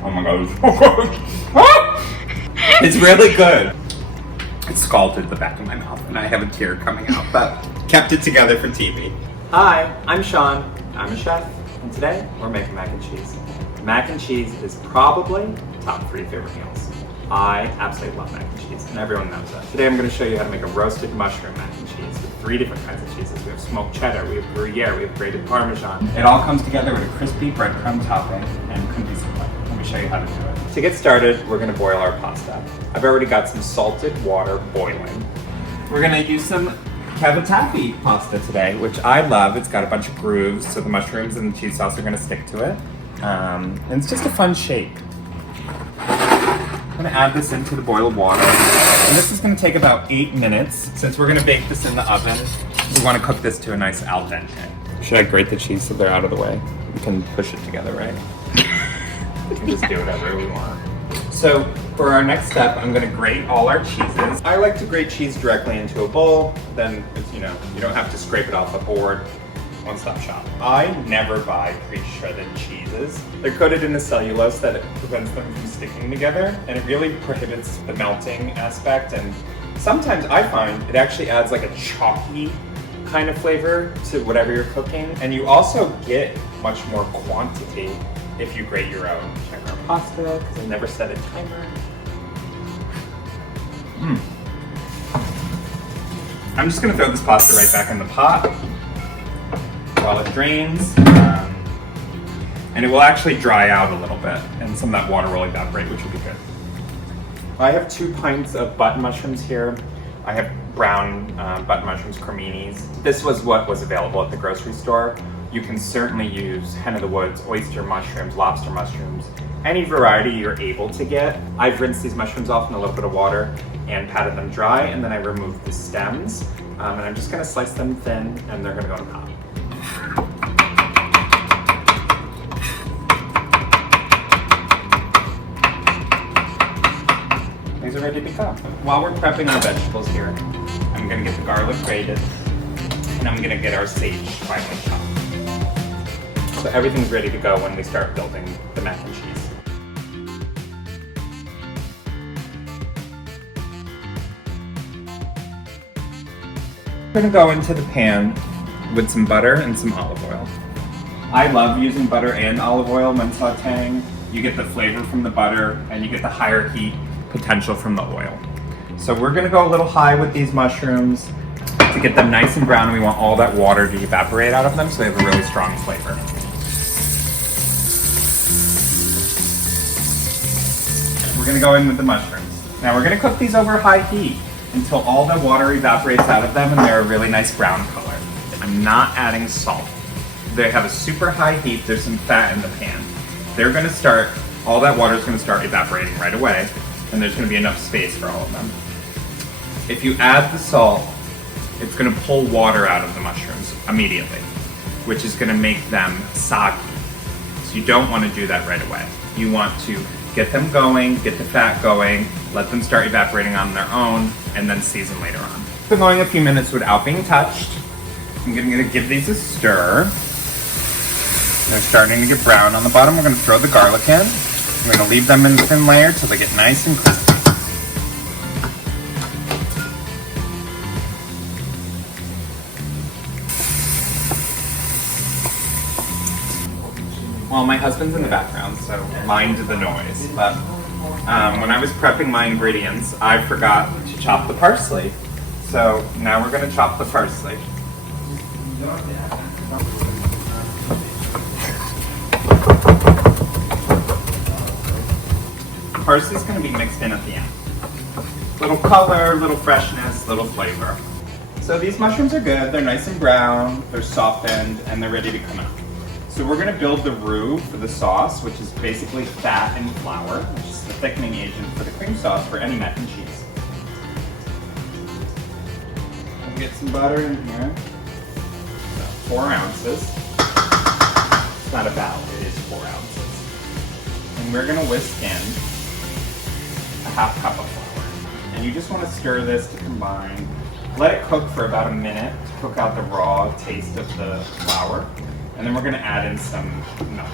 Oh my god, it's so good. It's really good. It scalded the back of my mouth and I have a tear coming out, but kept it together for TV. Hi, I'm Sean. I'm a chef, and today we're making mac and cheese. Mac and cheese is probably top 3 favorite meals. I absolutely love mac and cheese, and everyone knows that. Today I'm going to show you how to make a roasted mushroom mac and cheese with 3 different kinds of cheeses. We have smoked cheddar, we have gruyere, we have grated parmesan. It all comes together with a crispy breadcrumb topping and cookies and white. Let me show you how to do it. To get started, we're going to boil our pasta. I've already got some salted water boiling. We're going to use some cavatappi pasta today, which I love. It's got a bunch of grooves, so the mushrooms and the cheese sauce are going to stick to it. And it's just a fun shape. I'm going to add this into the boiled water. And this is going to take about 8 minutes. Since we're going to bake this in the oven, we want to cook this to a nice al dente. Should I grate the cheese so they're out of the way? We can push it together, right? We can just do whatever we want. So for our next step, I'm going to grate all our cheeses. I like to grate cheese directly into a bowl. Then it's, you don't have to scrape it off a board. One-stop shop. I never buy pre-shredded cheeses. They're coated in a cellulose that prevents them from sticking together, and it really prohibits the melting aspect. And sometimes I find it actually adds like a chalky kind of flavor to whatever you're cooking. And you also get much more quantity if you grate your own. Check our pasta, because I never set a timer. I'm just gonna throw this pasta right back in the pot while it drains. And it will actually dry out a little bit, and some of that water will evaporate, which will be good. I have 2 pints of button mushrooms here. I have brown button mushrooms, creminis. This was what was available at the grocery store. You can certainly use hen of the woods, oyster mushrooms, lobster mushrooms, any variety you're able to get. I've rinsed these mushrooms off in a little bit of water and patted them dry, and then I removed the stems. And I'm just gonna slice them thin, and they're gonna go in a pot. These are ready to go. While we're prepping our vegetables here, I'm gonna get the garlic grated, and I'm gonna get our sage finely chopped. So everything's ready to go when we start building the mac and cheese. I'm gonna go into the pan with some butter and some olive oil. I love using butter and olive oil when sauteing. You get the flavor from the butter and you get the higher heat potential from the oil. So we're gonna go a little high with these mushrooms. To get them nice and brown, we want all that water to evaporate out of them so they have a really strong flavor. We're gonna go in with the mushrooms. Now we're gonna cook these over high heat until all the water evaporates out of them and they're a really nice brown color. I'm not adding salt. They have a super high heat, there's some fat in the pan. They're gonna start, all that water is gonna start evaporating right away, and there's gonna be enough space for all of them. If you add the salt, it's gonna pull water out of the mushrooms immediately, which is gonna make them soggy. So you don't wanna do that right away. You want to get them going, get the fat going, let them start evaporating on their own, and then season later on. Been going a few minutes without being touched. I'm gonna give these a stir. They're starting to get brown on the bottom. We're gonna throw the garlic in. We're gonna leave them in a thin layer till they get nice and crispy. Well, my husband's in the background, so mind the noise. But when I was prepping my ingredients, I forgot to chop the parsley. So now we're gonna chop the parsley. Parsley's gonna be mixed in at the end. Little color, little freshness, little flavor. So these mushrooms are good. They're nice and brown, they're softened, and they're ready to come out. So we're gonna build the roux for the sauce, which is basically fat and flour, which is the thickening agent for the cream sauce for any mac and cheese. I'll get some butter in here. About 4 ounces. It's not about, it is 4 ounces. And we're gonna whisk in a 1/2 cup of flour. And you just wanna stir this to combine. Let it cook for about a minute to cook out the raw taste of the flour. And then we're gonna add in some milk.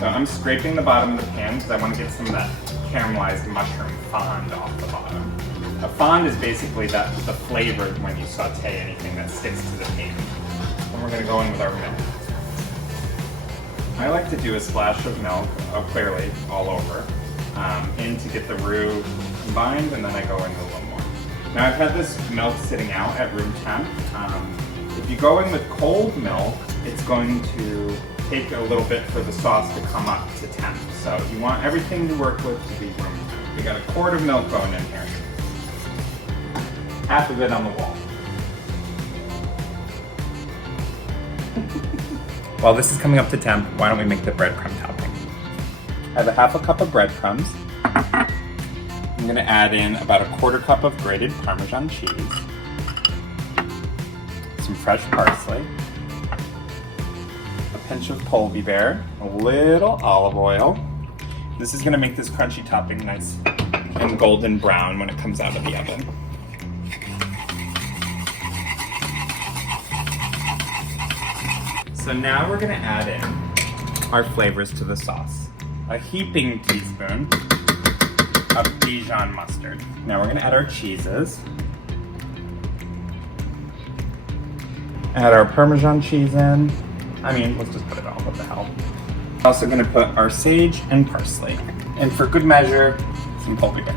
So I'm scraping the bottom of the pan because I want to get some of that caramelized mushroom fond off the bottom. A fond is basically the flavor when you saute anything that sticks to the pan. Then we're going to go in with our milk. I like to do a splash of milk, clearly, all over, in to get the roux combined, and then I go in a little more. Now I've had this milk sitting out at room temp. If you go in with cold milk, it's going to take a little bit for the sauce to come up to temp. So you want everything to work with to be room temp. We got a quart of milk going in here. Half of it on the wall. While this is coming up to temp, why don't we make the breadcrumb topping? I have a half a cup of breadcrumbs. I'm gonna add in about a quarter cup of grated Parmesan cheese, some fresh parsley, a pinch of biber, a little olive oil. This is gonna make this crunchy topping nice and golden brown when it comes out of the oven. So now we're gonna add in our flavors to the sauce. A heaping teaspoon of Dijon mustard. Now we're gonna add our cheeses. Add our Parmesan cheese in. Let's just put it all, what the hell. Also gonna put our sage and parsley. And for good measure, some biber.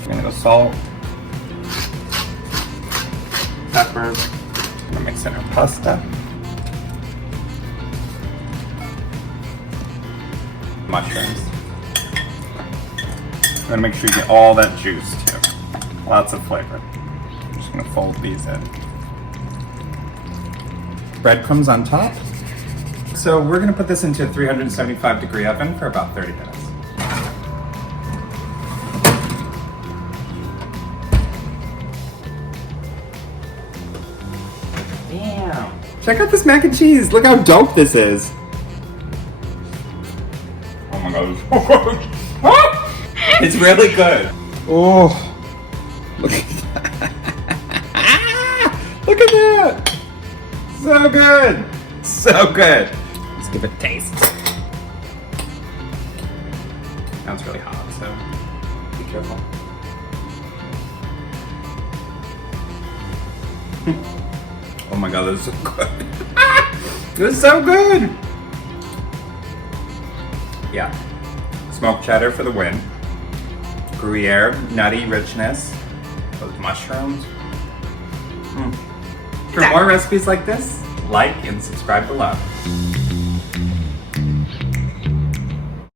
We're gonna go salt, pepper. I'm gonna mix in our pasta. Mushrooms. I'm gonna make sure you get all that juice too. Lots of flavor. I'm just gonna fold these in. Breadcrumbs on top. So we're gonna put this into a 375-degree oven for about 30 minutes. Damn. Check out this mac and cheese. Look how dope this is. Oh my god. It's really good. Oh. Look at that. Look at that. So good. So good. Let's give it a taste. Now it's really hot, so be careful. Oh my god, this is so good. This is so good. Yeah. Smoked cheddar for the win. Gruyere, nutty richness. Those mushrooms. For more recipes like this, like and subscribe below.